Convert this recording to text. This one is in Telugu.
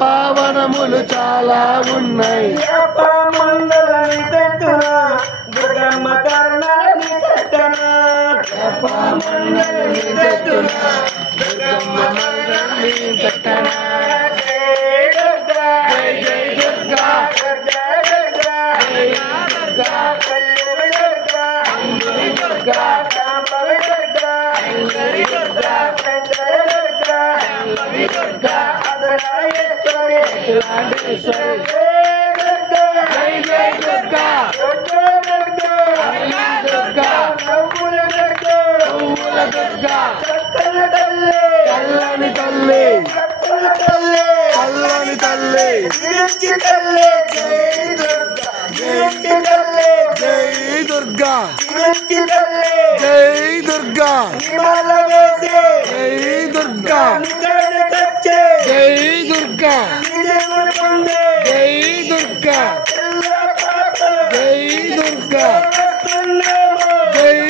పావనములు చాలా ఉన్నాయి. మండలని కట్టున దుర్గమ్మ కర్ణాలని కట్టన మండలని కట్టున దుర్గమ్మ మండలని కట్టన. జై జై దుర్గా చల్లని తల్లి చల్లని తల్లి జై దుర్గా జై దుర్గా జై దుర్గా జై దుర్గా జై దుర్గా జై దుర్గా జై